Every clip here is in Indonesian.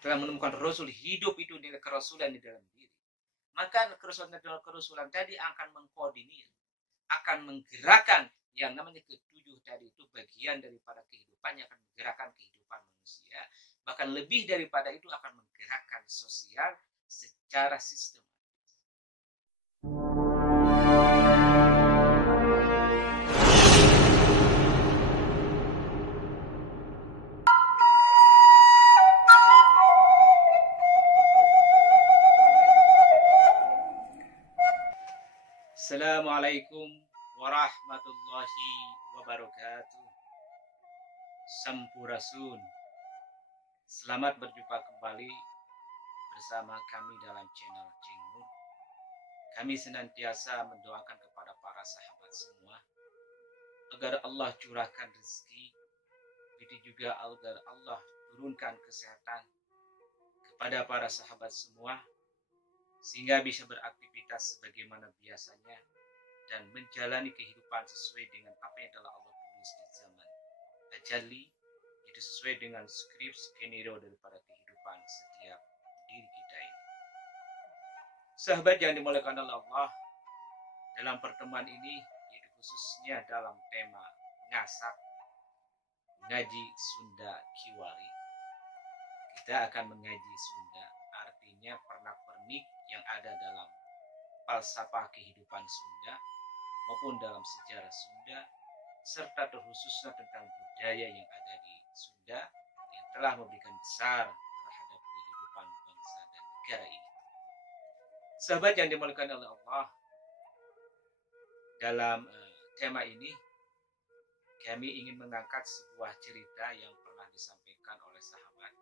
telah menemukan Rasul hidup itu nilai kerasulan di dalam diri, maka kerasulan tadi akan mengkoordinir, akan menggerakkan yang namanya ketujuh tadi itu bagian daripada kehidupannya, akan menggerakkan kehidupan manusia, bahkan lebih daripada itu akan menggerakkan sosial secara sistematis. Assalamualaikum warahmatullahi wabarakatuh. Sampurasun. Selamat berjumpa kembali bersama kami dalam channel Ceng Nur. Kami senantiasa mendoakan kepada para sahabat semua agar Allah curahkan rezeki, begitu juga agar Allah turunkan kesehatan kepada para sahabat semua, sehingga bisa beraktivitas sebagaimana biasanya dan menjalani kehidupan sesuai dengan apa yang telah Allah tulis di zaman Tajalli, itu sesuai dengan skrip skenario daripada kehidupan setiap diri kita ini. Sahabat yang dimuliakan oleh Allah, dalam pertemuan ini, yaitu khususnya dalam tema ngasak ngaji Sunda Kiwari, kita akan mengaji Sunda, artinya pernak-pernik yang ada dalam falsafah kehidupan Sunda maupun dalam sejarah Sunda, serta terkhususnya tentang budaya yang ada di Sunda yang telah memberikan besar terhadap kehidupan bangsa dan negara ini. Sahabat yang dimuliakan oleh Allah, dalam tema ini kami ingin mengangkat sebuah cerita yang pernah disampaikan oleh sahabat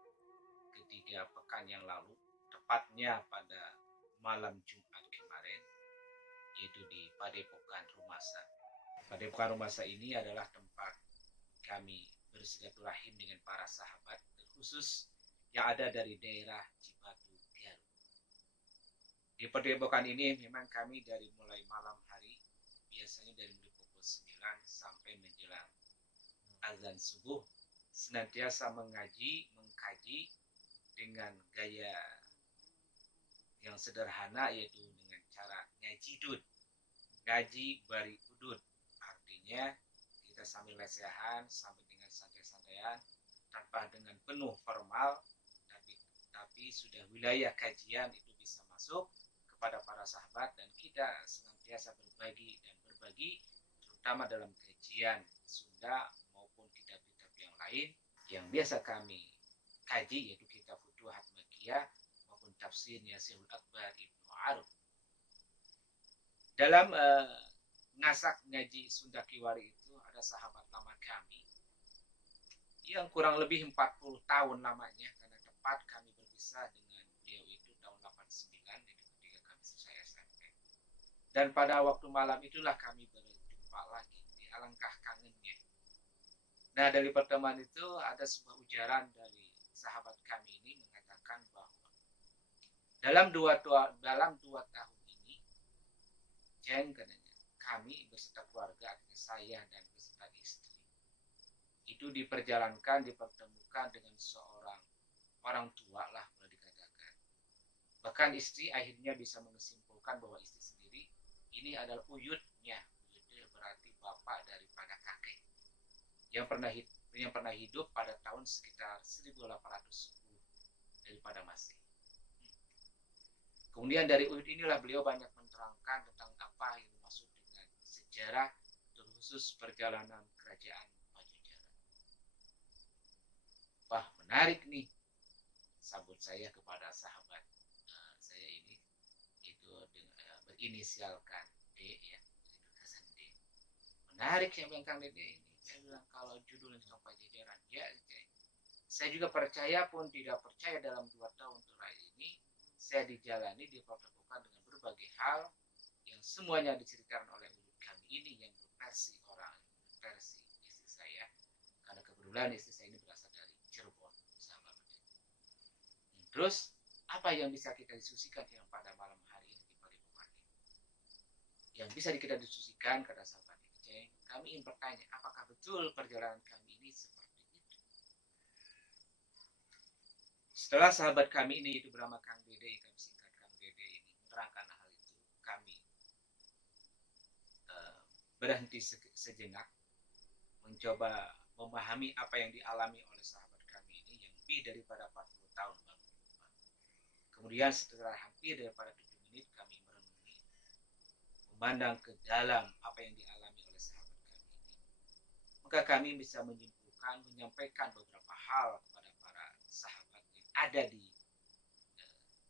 ketika pekan yang lalu, tepatnya pada malam Jumat kemarin, yaitu di Padepokan Rumasa. Padepokan Rumasa ini adalah tempat kami bersilaturahim dengan para sahabat, terkhusus yang ada dari daerah Cibatu, Garut. Di Padepokan ini memang kami dari mulai malam hari, biasanya dari mulai pukul 9 sampai menjelang azan subuh, senantiasa mengkaji dengan gaya yang sederhana, yaitu dengan cara ngaji bari udut, artinya kita sambil lesehan, sambil dengan santai-santaian, tanpa dengan penuh formal, tapi sudah wilayah kajian itu bisa masuk kepada para sahabat, dan kita senantiasa berbagi, terutama dalam kajian Sunda maupun kitab-kitab yang lain yang biasa kami kaji, yaitu kitab Futuhat Makkiyah maupun tafsirnya Syekhul Akbar Ibnu Aruf. Dalam ngasak ngaji Sunda Kiwari itu ada sahabat lama kami yang kurang lebih 40 tahun lamanya, karena tepat kami berpisah dengan beliau itu tahun 89, itu ketika kami selesai SMP. Dan pada waktu malam itulah kami berjumpa lagi, di alangkah kangennya. Nah, dari pertemuan itu ada sebuah ujaran dari sahabat kami ini mengatakan bahwa dalam dua tahun ini, Ceng, kami beserta keluarga, saya dan beserta istri, itu dipertemukan dengan seorang orang tua lah, boleh dikatakan. Bahkan istri akhirnya bisa menyimpulkan bahwa istri sendiri ini adalah uyutnya. Uyut berarti bapak daripada kakek yang pernah hidup pada tahun sekitar 1810 daripada Masehi. Kemudian dari uyut inilah beliau banyak menerangkan tentang apa yang dimaksud dengan sejarah, terkhusus perjalanan kerajaan Pajajaran. Wah, menarik nih, sambut saya kepada sahabat saya ini, itu berinisialkan D, ya, tulisan D. Menarik yang bilang Kang Dede ini. Saya bilang kalau judulnya tentang Pajajaran, ya, saya juga percaya pun tidak percaya, dalam 2 tahun terakhir ini saya dijalani, dipertemukan dengan berbagai hal yang semuanya diceritakan oleh murid kami ini yang versi istri saya, karena kebetulan istri saya ini berasal dari Cirebon, sahabat. Terus apa yang bisa kita diskusikan yang pada malam hari ini di Padepokan ini? Yang bisa kita diskusikan, kata sahabat ini, kami ingin bertanya, apakah betul perjalanan kami ini seperti itu? Setelah sahabat kami ini itu bernama Kang Dede, kami singkat Kang Dede ini menerangkan hal itu, kami berhenti sejenak, mencoba memahami apa yang dialami oleh sahabat kami ini yang lebih daripada 40 tahun. Kemudian setelah hampir daripada 7 menit kami merenungi, memandang ke dalam apa yang dialami oleh sahabat kami ini, maka kami bisa menyimpulkan, menyampaikan beberapa hal kepada para sahabat yang ada di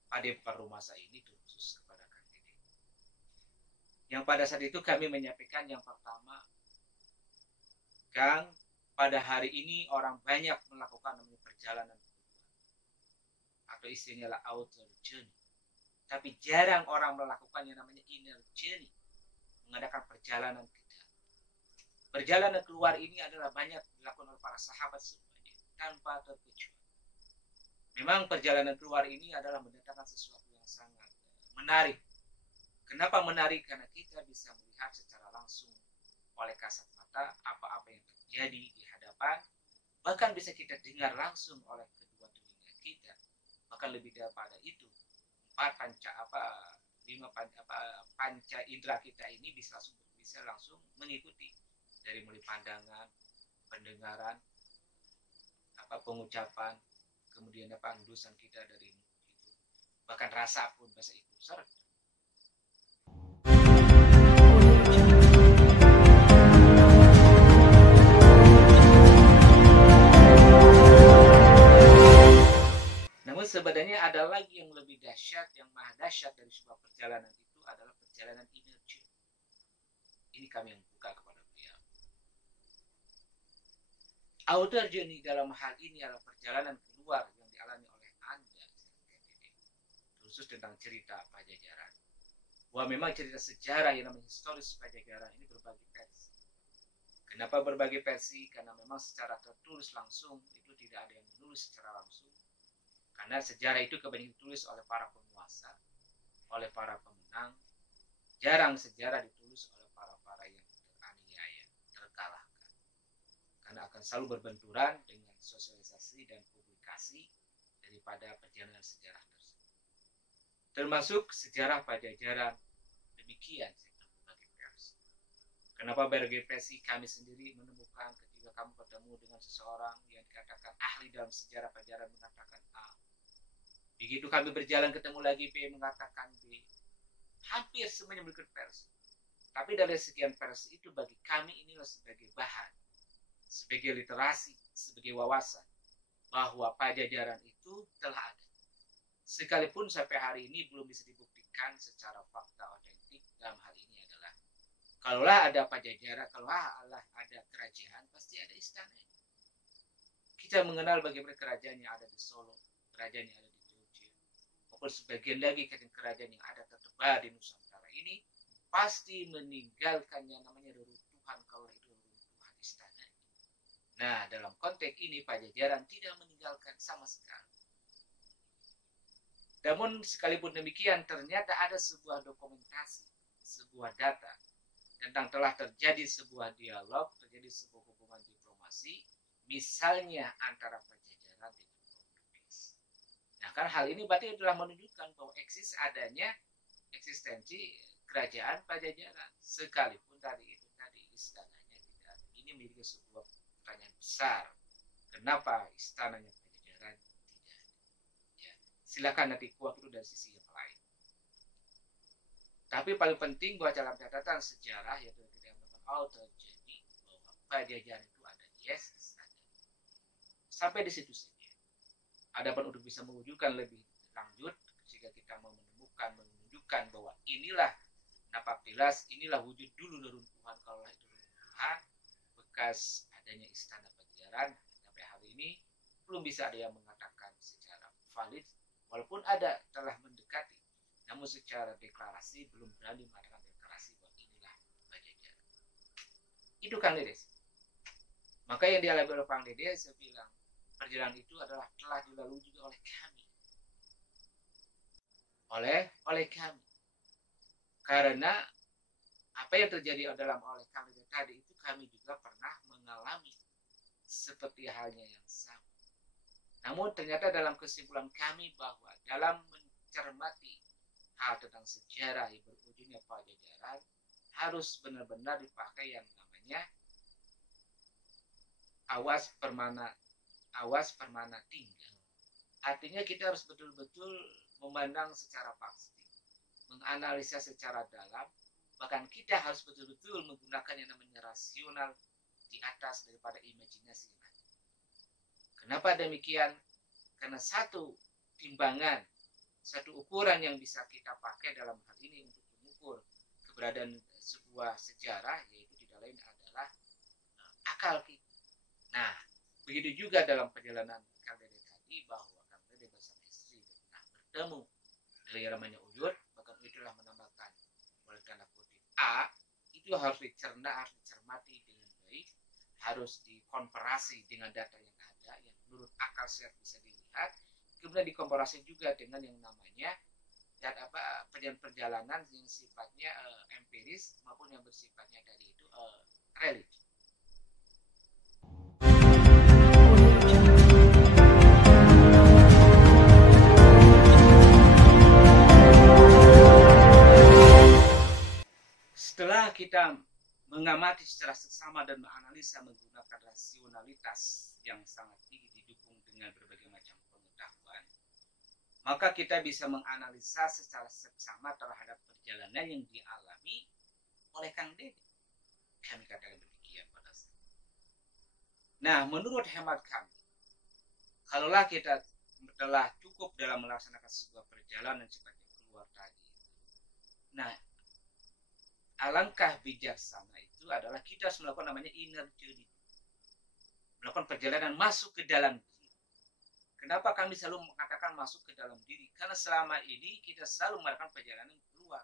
Padepokan Rumasa ini, khusus kepada Kang Dede. Yang pada saat itu kami menyampaikan yang pertama, Kang, pada hari ini orang banyak melakukan namanya perjalanan atau istilahnya outer journey, tapi jarang orang melakukan yang namanya inner journey, mengadakan perjalanan ke dalam. Perjalanan keluar ini adalah banyak dilakukan oleh para sahabat semuanya tanpa terkecuali. Memang perjalanan keluar ini adalah mendatangkan sesuatu yang sangat menarik. Kenapa menarik? Karena kita bisa melihat secara langsung oleh kasat mata apa-apa yang terjadi di hadapan, bahkan bisa kita dengar langsung oleh kedua telinga kita. Bahkan lebih daripada itu, panca indera kita ini bisa langsung mengikuti, dari mulai pandangan, pendengaran, pengucapan, kemudian hembusan kita dari itu, bahkan rasa pun bisa ikut serta. Namun sebenarnya ada lagi yang lebih dahsyat, yang maha dahsyat dari sebuah perjalanan itu adalah perjalanan inner journey. Ini kami yang buka kepada beliau. Outer journey dalam hal ini adalah perjalanan keluar yang dialami oleh Anda, khusus tentang cerita Pajajaran. Bahwa memang cerita sejarah yang namanya historis Pajajaran ini berbagai versi. Kenapa berbagai versi? Karena memang secara tertulis langsung itu tidak ada yang menulis secara langsung. Karena sejarah itu kebanyakan ditulis oleh para penguasa, oleh para pemenang. Jarang sejarah ditulis oleh para yang teraniaya, terkalahkan. Karena akan selalu berbenturan dengan sosialisasi dan publikasi daripada perjalanan sejarah tersebut. Termasuk sejarah Pajajaran demikian berbagai versi. Kenapa berbagai versi? Kami sendiri menemukan ketika kamu bertemu dengan seseorang yang dikatakan ahli dalam sejarah Pajajaran mengatakan A. Begitu kami berjalan ketemu lagi B mengatakan B. Hampir semuanya memiliki versi. Tapi dari sekian versi itu bagi kami inilah sebagai bahan, sebagai literasi, sebagai wawasan bahwa Pajajaran itu telah ada. Sekalipun sampai hari ini belum bisa dibuktikan secara fakta otentik. Dalam hal ini adalah kalaulah ada Pajajaran, kalaulah ada kerajaan, pasti ada istana. Kita mengenal bagaimana kerajaan yang ada di Solo, kerajaan yang ada maupun sebagian lagi kerajaan yang ada tersebar di Nusantara ini pasti meninggalkan yang namanya reruntuhan, kalau itu reruntuhan istana. Nah, dalam konteks ini Pajajaran tidak meninggalkan sama sekali. Namun sekalipun demikian ternyata ada sebuah dokumentasi, sebuah data tentang telah terjadi sebuah dialog, terjadi sebuah hubungan diplomasi, misalnya antara Pajajaran dengan Portugis. Nah, kan hal ini berarti telah menunjukkan bahwa eksistensi kerajaan Pajajaran, sekalipun tadi istananya tidak ada. Ini menjadi sebuah pertanyaan besar. Kenapa istananya Pajajaran tidak ada? Ya, silakan nanti kuak itu dari sisi yang lain. Tapi paling penting buat dalam catatan sejarah, yaitu kita melakukan outer journey, bahwa Pajajaran itu ada. Yes, ada. Sampai di situ saja. Adapun untuk bisa mewujudkan lebih lanjut, jika kita mau menunjukkan bahwa inilah napaktilas, inilah wujud dulu reruntuhan, kalau itu reruntuhan bekas adanya istana Pajajaran, sampai hari ini belum bisa ada yang mengatakan secara valid, walaupun ada telah mendekati, namun secara deklarasi belum berani mengatakan deklarasi bahwa inilah Pajajaran. Itu Kang Dede. Maka yang dialami oleh Kang Dede, saya bilang perjalanan itu adalah telah dilalui juga oleh kami. Oleh kami. Karena apa yang terjadi oleh kami tadi itu kami juga pernah mengalami seperti halnya yang sama. Namun ternyata dalam kesimpulan kami bahwa dalam mencermati hal tentang sejarah yang berujungnya Pajajaran harus benar-benar dipakai yang namanya awas permana tinggal. Artinya kita harus betul-betul memandang secara pasti, menganalisa secara dalam, bahkan kita harus betul-betul menggunakan yang namanya rasional di atas daripada imajinasi yang ada. Kenapa demikian? Karena satu timbangan, satu ukuran yang bisa kita pakai dalam hal ini untuk mengukur keberadaan sebuah sejarah, yaitu tidak lain adalah akal kita. Nah, begitu juga dalam perjalanan Kang Dede tadi, bahwa Kang Dede bersama istri bertemu dari yang namanya Uyut, bahkan itulah menamakan oleh tanda kutip A, itu harus dicerna, harus dicermati dengan baik, harus dikomparasi dengan data yang ada, yang menurut akal sehat bisa dilihat, kemudian dikomparasi juga dengan yang namanya dan perjalanan yang sifatnya empiris maupun yang bersifatnya tadi itu religi. Setelah kita mengamati secara seksama dan menganalisa menggunakan rasionalitas yang sangat tinggi didukung dengan berbagai macam pengetahuan, maka kita bisa menganalisa secara seksama terhadap perjalanan yang dialami oleh Kang Dede. Kami katakan demikian pada saat. Nah, menurut hemat kami, kalaulah kita telah cukup dalam melaksanakan sebuah perjalanan seperti keluar tadi, nah, alangkah bijaksana itu adalah kita harus melakukan namanya inner journey, melakukan perjalanan masuk ke dalam diri. Kenapa kami selalu mengatakan masuk ke dalam diri? Karena selama ini kita selalu melakukan perjalanan keluar,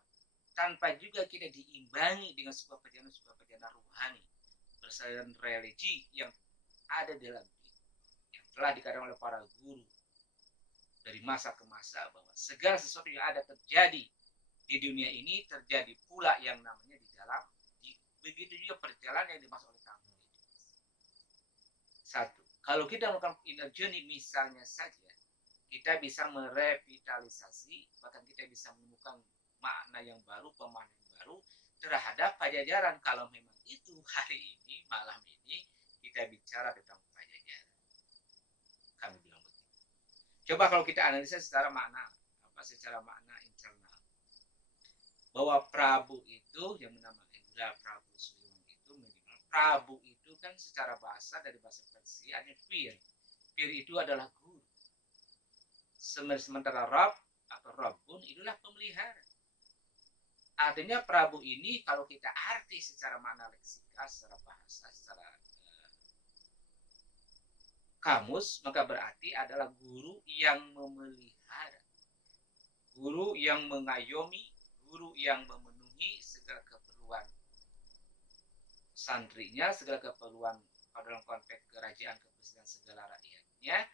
tanpa juga kita diimbangi dengan sebuah perjalanan rohani, perjalanan religi yang ada dalam diri, yang telah dikatakan oleh para guru dari masa ke masa bahwa segala sesuatu yang ada terjadi di dunia ini terjadi pula yang namanya di dalam diri. Begitu juga perjalanan yang dimaksud oleh kamu. Satu, kalau kita melakukan inner journey misalnya saja, kita bisa merevitalisasi, bahkan kita bisa menemukan makna yang baru, pemahaman yang baru terhadap Pajajaran. Kalau memang itu hari ini, malam ini kita bicara tentang Pajajaran, kami bilang begitu. Coba kalau kita analisa secara makna internal, bahwa Prabu itu yang menamakan gelar Prabu Siliwangi itu minimal Prabu itu kan secara bahasa dari bahasa Persia ada Pir. Pir itu adalah guru. Sementara Rab atau Rabbun itulah pemelihara. Artinya Prabu ini kalau kita arti secara makna leksika, secara bahasa, secara kamus, maka berarti adalah guru yang memelihara, guru yang mengayomi, guru yang memenuhi segala keperluan santrinya, segala keperluan dalam konteks kerajaan, kepresidenan segala rakyatnya,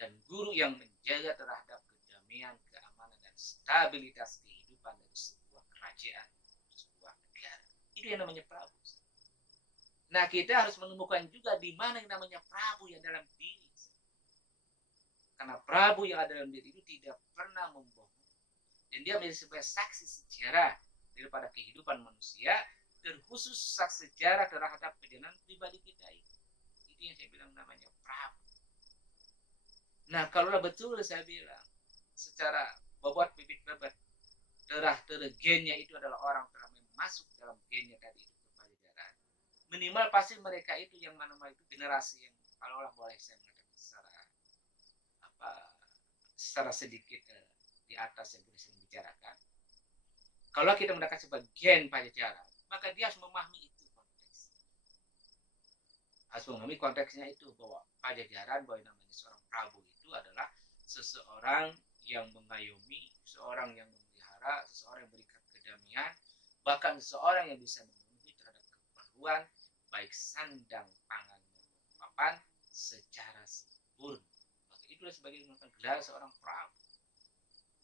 dan guru yang menjaga terhadap kedamaian, keamanan, dan stabilitas kehidupan dari sebuah kerajaan, sebuah negara. Itu yang namanya Prabu. Nah, kita harus menemukan juga di mana yang namanya Prabu yang dalam diri. Karena Prabu yang ada dalam diri itu tidak pernah membohong. Dan dia menjadi sebagai saksi sejarah daripada kehidupan manusia, terkhusus saksi sejarah terhadap perjalanan pribadi kita itu. Itu yang saya bilang namanya Prabu. Nah, kalaulah betul saya bilang secara bobot bibit bebet terah-terah gennya itu adalah orang telah masuk dalam gennya tadi itu ke Pajajaran. Minimal pasti mereka itu yang mana itu generasi yang kalaulah boleh saya mengatakan secara sedikit di atas yang bisa dibicarakan. Kalau kita mendapatkan sebagian Pajajaran, maka dia harus memahami itu konteks. Harus memahami konteksnya itu bahwa Pajajaran, bahwa namanya seorang Prabu itu adalah seseorang yang mengayomi, seseorang yang memelihara, seseorang yang berikan kedamaian, bahkan seseorang yang bisa memenuhi terhadap keperluan baik sandang, pangan, maupun papan secara sempurna. Maka itulah sebagai gelar seorang Prabu.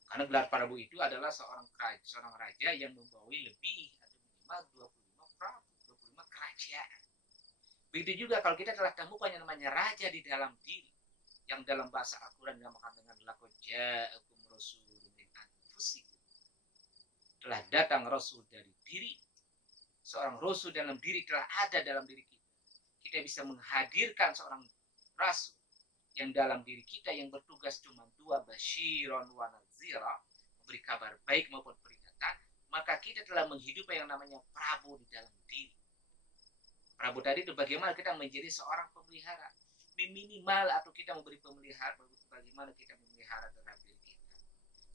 Karena gelar Prabu itu adalah seorang raja yang membawahi lebih atau minimal 25 Prabu, 25 kerajaan. Begitu juga kalau kita telah temukan yang namanya raja di dalam diri, yang dalam bahasa Al-Quran dinamakan dengan laqad ja'akum rasulun min anfusikum. Telah datang rasul dari diri. Seorang rasul dalam diri telah ada dalam diri kita. Kita bisa menghadirkan seorang rasul yang dalam diri kita yang bertugas cuma dua, basyiron wa nazira, memberi kabar baik maupun peringatan, maka kita telah menghidupi yang namanya Prabu di dalam diri. Prabu tadi itu bagaimana kita menjadi seorang pemelihara. Minimal atau kita memberi pemelihara, bagaimana kita memelihara terhadap diri kita.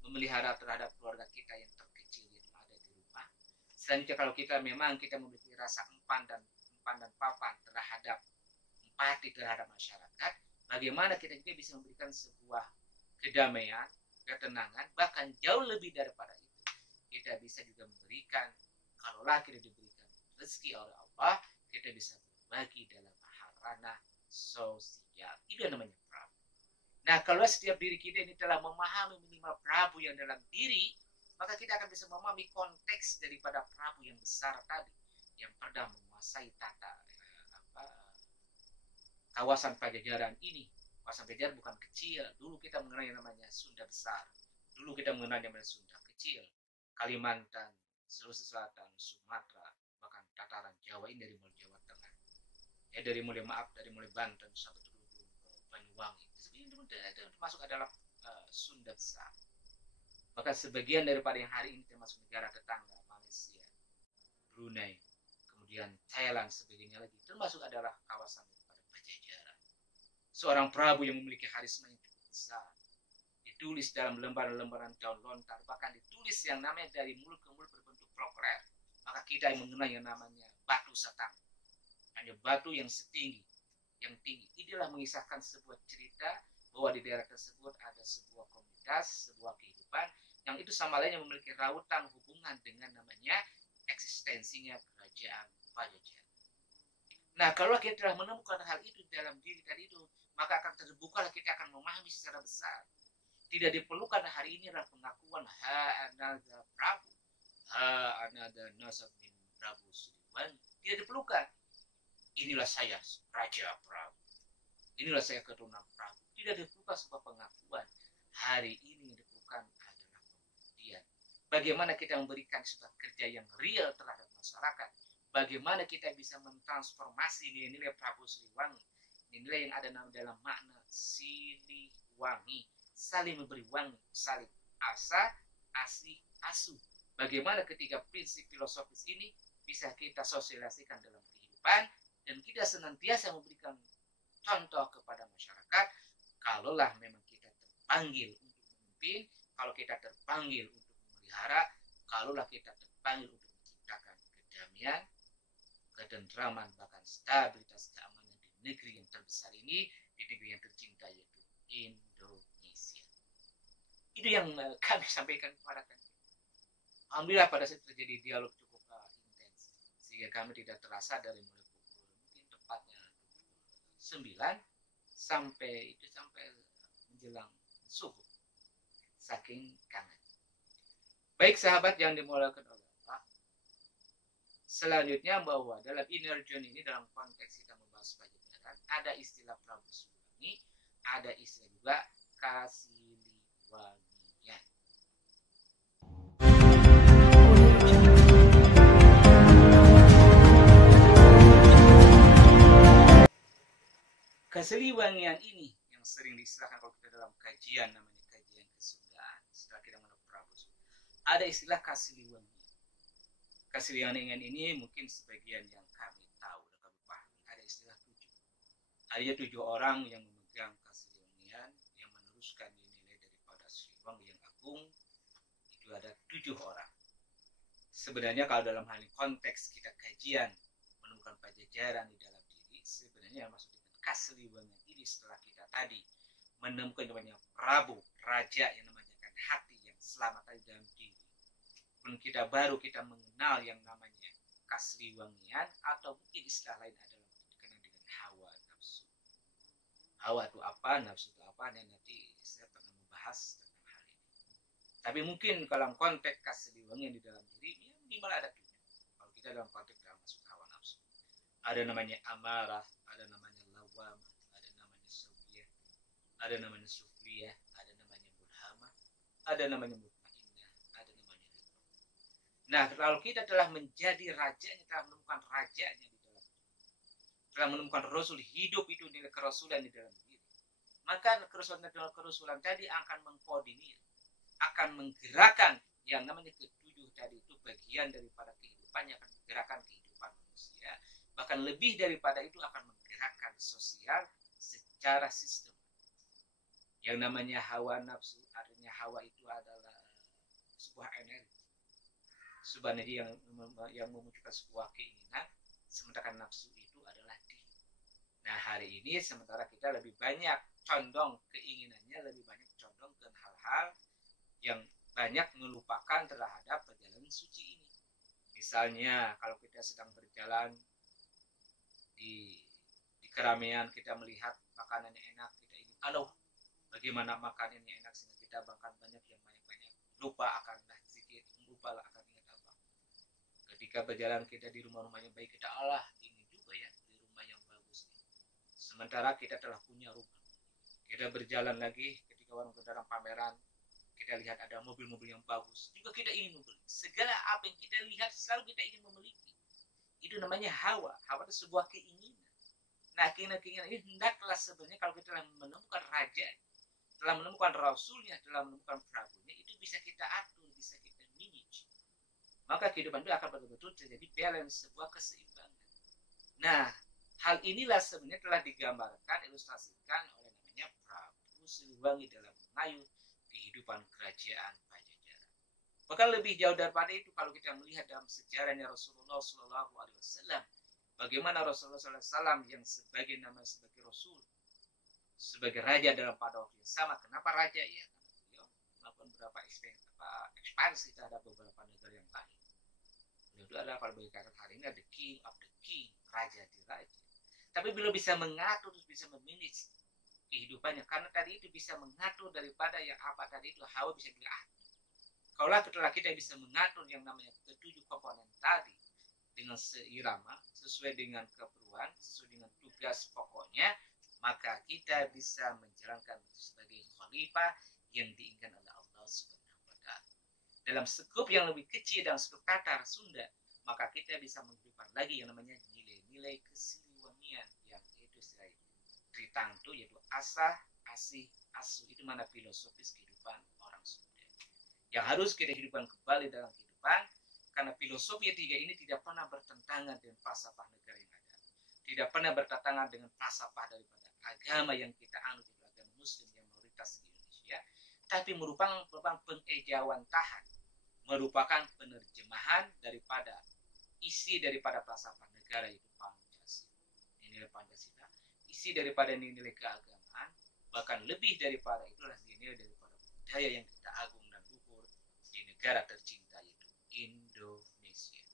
Memelihara terhadap keluarga kita yang terkecil yang ada di rumah. Selanjutnya kalau kita memang kita memiliki rasa empan dan papan terhadap empati terhadap masyarakat, bagaimana kita juga bisa memberikan sebuah kedamaian, ketenangan, bahkan jauh lebih daripada itu. Kita bisa juga memberikan, kalaulah kita diberikan rezeki oleh Allah, kita bisa berbagi dalam ranah sosial. Itu yang namanya Prabu. Nah, kalau setiap diri kita ini telah memahami minimal Prabu yang dalam diri, maka kita akan bisa memahami konteks daripada Prabu yang besar tadi, yang pernah menguasai kawasan Pajajaran ini. Kawasan Pajajaran bukan kecil. Dulu kita mengenal yang namanya Sunda Besar. Dulu kita mengenal yang namanya Sunda Kecil. Kalimantan, Sulawesi Selatan, Sumatera, bahkan tataran Jawa ini dari mulai Jawa Tengah. Dari mulai Banten sampai ke Banyuwangi. Itu termasuk adalah Sunda Besar. Maka sebagian daripada yang hari ini termasuk negara tetangga, Malaysia, Brunei, kemudian Thailand, sebagainya lagi, termasuk adalah kawasan daripada Pajajaran. Seorang Prabu yang memiliki karisma yang cukup besar. Ditulis dalam lembaran-lembaran daun lontar, bahkan ditulis yang namanya dari mulut ke mulut berbentuk proklet. Maka kita yang mengenal yang namanya batu satang. Hanya batu yang setinggi, yang tinggi. Inilah mengisahkan sebuah cerita bahwa di daerah tersebut ada sebuah komunitas, sebuah kehidupan yang itu sama lainnya memiliki rautan hubungan dengan namanya eksistensinya kerajaan Pajajaran. Nah, kalau kita telah menemukan hal itu dalam diri tadi itu, maka akan terbukalah kita akan memahami secara besar. Tidak diperlukan hari ini adalah pengakuan anada Prabu, anada nasab min Prabu Siliwangi. Tidak diperlukan. Inilah saya Raja Prabu. Inilah saya keturunan Prabu. Tidak diperlukan sebuah pengakuan. Hari ini diperlukan adalah pembuktian. Bagaimana kita memberikan sebuah kerja yang real terhadap masyarakat. Bagaimana kita bisa mentransformasi nilai-nilai Prabu Siliwangi. Nilai yang ada dalam makna Siliwangi. Saling memberi wangi, saling asa, asih, asuh. Bagaimana ketika prinsip filosofis ini bisa kita sosialisasikan dalam kehidupan. Dan kita senantiasa memberikan contoh kepada masyarakat, kalaulah memang kita terpanggil untuk memimpin, kalau kita terpanggil untuk memelihara, kalaulah kita terpanggil untuk menciptakan kedamaian, ketentraman, bahkan stabilitas keamanan di negeri yang terbesar ini, di negeri yang tercinta yaitu Indonesia. Itu yang kami sampaikan kepada kalian. Alhamdulillah pada saat terjadi dialog cukup intens, sehingga kami tidak terasa dari mulai tepatnya 9 sampai menjelang subuh, saking kangen. Baik sahabat yang dimulakan oleh Allah, selanjutnya bahwa dalam inner journey ini, dalam konteks kita membahas Pajajaran, ada istilah Prabu Siliwangi, ada istilah juga Kasiliwangian. Kasiliwangian ini yang sering diistilahkan kalau kita dalam kajian, namanya kajian kesundaan, setelah kita mengenal Prabu Siliwangi, ada istilah Kasiliwangian. Kasiliwangian ini mungkin sebagian yang kami tahu dan kami pahami, ada istilah 7. Ada 7 orang yang memegang Kasiliwangian, yang meneruskan nilai daripada Siliwangi yang agung. Itu ada 7 orang. Sebenarnya kalau dalam hal ini konteks kita kajian menemukan Pajajaran di dalam diri, sebenarnya maksudnya Kasiliwangian ini setelah kita tadi menemukan namanya Prabu, raja yang namanya hati yang selamat tadi dalam diri. Pun kita baru kita mengenal yang namanya Kasiliwangian, atau mungkin istilah lain adalah dikenal dengan hawa nafsu. Hawa itu apa, nafsu itu apa, dan nanti saya pernah membahas tentang hal ini. Tapi mungkin kalau konteks Kasiliwangian di dalam diri, ya minimal ada 7. Kalau kita dalam konteks dalam masuk hawa nafsu, ada namanya amarah, ada namanya lawam, ada namanya saubiyah, ada namanya sufliyah, ada namanya mulhamah, ada namanya mutmainnah, ada namanya ridho. Nah, kalau kita telah menjadi rajanya, telah menemukan rajanya di dalam, telah menemukan Rasul hidup itu nilai kerasulan di dalam diri, maka kerasulan tadi akan mengkoordinir, akan menggerakkan yang namanya ketujuh tadi itu bagian daripada kehidupannya, akan menggerakkan kehidupan manusia, bahkan lebih daripada itu akan menggerakkan sosial secara sistem. Yang namanya hawa nafsu, artinya hawa itu adalah sebuah energi, sebuah energi yang memunculkan sebuah keinginan, sementara nafsu itu adalah diri. Nah, hari ini sementara kita lebih banyak condong keinginannya, lebih banyak condong ke hal-hal yang banyak melupakan terhadap perjalanan suci ini. Misalnya kalau kita sedang berjalan di keramaian, kita melihat makanan yang enak, kita ingin, aduh, bagaimana makan ini enak, sehingga kita makan banyak yang banyak-banyak, lupa akan sedikit, lupa akan ingat apa. Ketika berjalan kita di rumah-rumah yang baik, kita Allah ingin juga ya di rumah yang bagus. Sementara kita telah punya rumah. Kita berjalan lagi ketika orang dalam pameran, kita lihat ada mobil-mobil yang bagus, juga kita ingin membeli. Segala apa yang kita lihat selalu kita ingin memiliki. Itu namanya hawa. Hawa itu sebuah keinginan. Nah, keinginan ini hendaklah sebenarnya kalau kita telah menemukan raja, telah menemukan rasulnya, telah menemukan prabunya, itu bisa kita atur, bisa kita manage. Maka kehidupan itu akan betul-betul terjadi balance, sebuah keseimbangan. Nah, hal inilah sebenarnya telah digambarkan, ilustrasikan oleh namanya Prabu Siliwangi dalam mengayuh kehidupan kerajaan Pajajaran. Bahkan lebih jauh daripada itu, kalau kita melihat dalam sejarahnya Rasulullah SAW, bagaimana Rasulullah SAW yang sebagai nama sebagai Rasul, sebagai raja dalam pada waktu yang sama. Kenapa raja? Ya, karena beliau melakukan beberapa ekspansi terhadap beberapa negara yang lain. Beliau itu adalah kalau bagi kata hari ini the king of the king, raja di raja. Tapi beliau bisa mengatur, bisa memanage kehidupannya, karena tadi itu bisa mengatur daripada yang apa tadi itu hawa bisa diatur. Kalau setelah kita bisa mengatur yang namanya ketujuh komponen tadi dengan seirama, sesuai dengan keperluan, sesuai dengan tugas pokoknya, maka kita bisa menjalankan sebagai khalifah yang diinginkan oleh Allah Subhanahu wa Ta'ala. Dalam skup yang lebih kecil, dalam skup Tatar Sunda, maka kita bisa menghidupkan lagi yang namanya nilai-nilai kesiliwangian, yang itu saya Tritangtu, yaitu asah, asih, asuh. Itu mana filosofis kehidupan orang Sunda yang harus kita hidupkan kembali dalam kehidupan, karena filosofi tiga ini tidak pernah bertentangan dengan falsafah negara yang ada, tidak pernah bertentangan dengan falsafah daripada agama yang kita anut, itu agama Muslim yang mayoritas di Indonesia, tapi merupakan pengejawantahan, merupakan penerjemahan daripada isi daripada falsafah negara, yaitu Pancasila, nilai Pancasila, isi daripada nilai keagamaan, bahkan lebih daripada itulah nilai daripada budaya yang kita agung dan luhur di negara tercinta, yaitu Indonesia.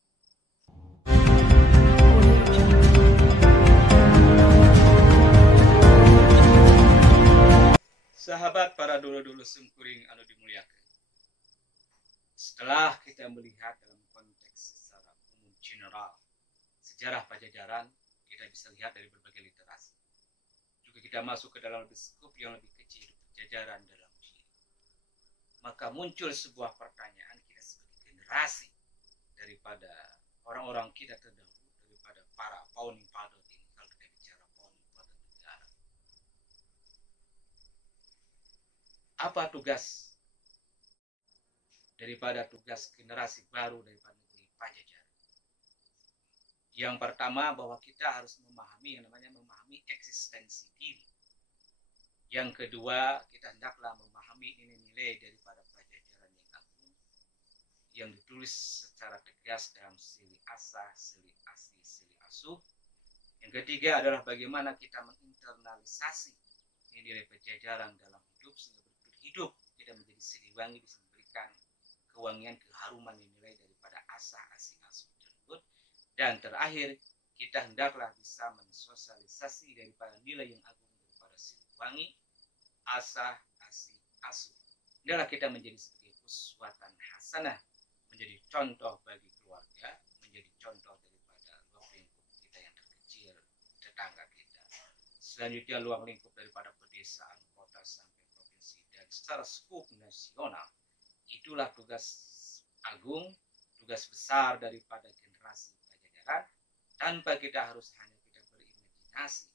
Sahabat para dulu-dulu sengkuring anu dimuliakan, setelah kita melihat dalam konteks secara umum general sejarah Pajajaran, kita bisa lihat dari berbagai literasi. Juga kita masuk ke dalam skup yang lebih kecil, Pajajaran dalam diri. Maka muncul sebuah pertanyaan kita sebagai generasi daripada orang-orang kita terdahulu, daripada para founding father ini, kalau kita bicara founding father negara. Apa tugas daripada tugas generasi baru daripada negeri Pajajaran? Yang pertama, bahwa kita harus memahami yang namanya memahami eksistensi diri. Yang kedua, kita hendaklah memahami nilai-nilai daripada Pajajaran yang agung, yang ditulis secara tegas dalam Sili Asah, Sili Asih, Sili Asuh. Yang ketiga adalah bagaimana kita menginternalisasi nilai Pajajaran dalam hidup, sehingga hidup tidak menjadi siliwangi, bisa memberikan kewangian, keharuman nilai daripada asah, asih, asuh tersebut. Dan terakhir, kita hendaklah bisa mensosialisasi daripada nilai yang agung daripada siliwangi, asah, asih, asuh. Hendaklah kita menjadi sebagai uswatan hasanah, menjadi contoh bagi keluarga, menjadi contoh daripada ruang lingkup kita yang terkecil, tetangga kita. Selanjutnya ruang lingkup daripada pedesaan, kota, secara skup nasional. Itulah tugas agung, tugas besar daripada generasi Pajajaran. Tanpa kita harus hanya kita berimajinasi,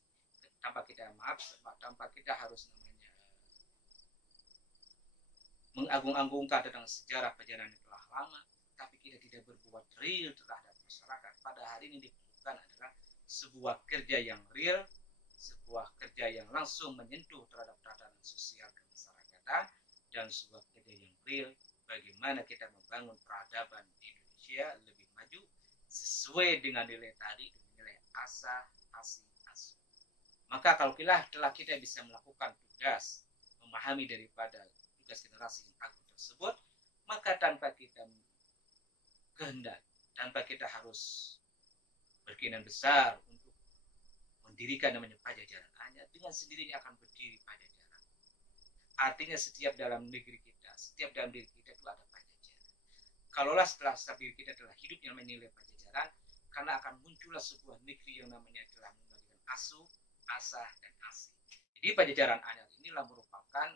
tanpa kita harus mengagung-agungkan tentang sejarah Pajajaran yang telah lama, tapi kita tidak berbuat real terhadap masyarakat. Pada hari ini diperlukan adalah sebuah kerja yang real, sebuah kerja yang langsung menyentuh terhadap tatanan sosial kemasyarakatan, dan sebuah kerja yang real bagaimana kita membangun peradaban di Indonesia lebih maju sesuai dengan nilai tadi, nilai asa, asi, asu. Maka kalau kita bisa melakukan tugas memahami daripada tugas generasi yang agung tersebut, maka tanpa kita kehendak, tanpa kita harus berkeinginan besar untuk mendirikan namanya Pajajaran, hanya dengan sendirinya akan berdiri Pajajaran. Artinya setiap dalam negeri kita, setiap dalam diri kita itu ada Pajajaran. Kalaulah setelah diri kita telah hidup yang namanya nilai Pajajaran, karena akan muncullah sebuah negeri yang namanya telah mengembalikan asu, asah, dan asi. Jadi Pajajaran anyar inilah merupakan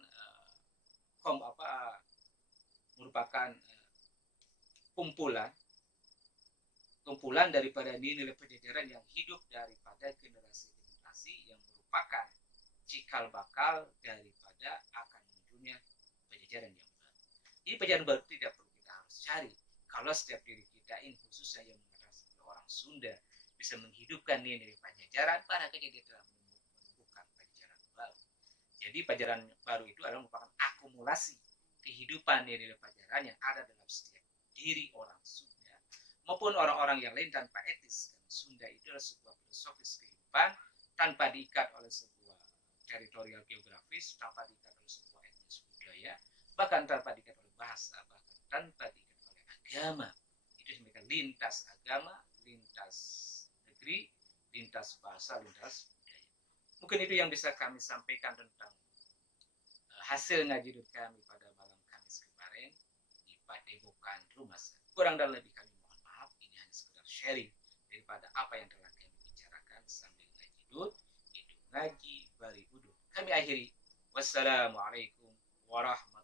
kumpulan daripada nilai Pajajaran yang hidup daripada generasi-generasi yang merupakan cikal bakal daripada akan munculnya Pajajaran yang baru. Jadi Pajajaran baru tidak perlu kita harus cari. Kalau setiap diri kita ini, khususnya yang mengatakan orang Sunda, bisa menghidupkan nilai Pajajaran, pada dia telah menemukan Pajajaran baru. Jadi Pajajaran baru itu adalah merupakan akumulasi kehidupan nilai Pajajaran yang ada dalam setiap diri orang Sunda maupun orang-orang yang lain tanpa etis. Karena Sunda itu adalah sebuah filosofis kehidupan tanpa diikat oleh sebuah teritorial geografis, tanpa diikat oleh sebuah etnis budaya, bahkan tanpa diikat oleh bahasa, bahkan tanpa diikat oleh agama. Itu sebenarnya lintas agama, lintas negeri, lintas bahasa, lintas budaya. Mungkin itu yang bisa kami sampaikan tentang hasil ngaji kami pada malam Kamis kemarin di Padepokan Rumah Sakit. Kurang dan lebih kami mohon maaf, ini hanya sekedar sharing daripada apa yang telah kami bicarakan sambil ngaji dud, itu ngaji bari udut. Kami akhiri. Wassalamualaikum warahmatullahi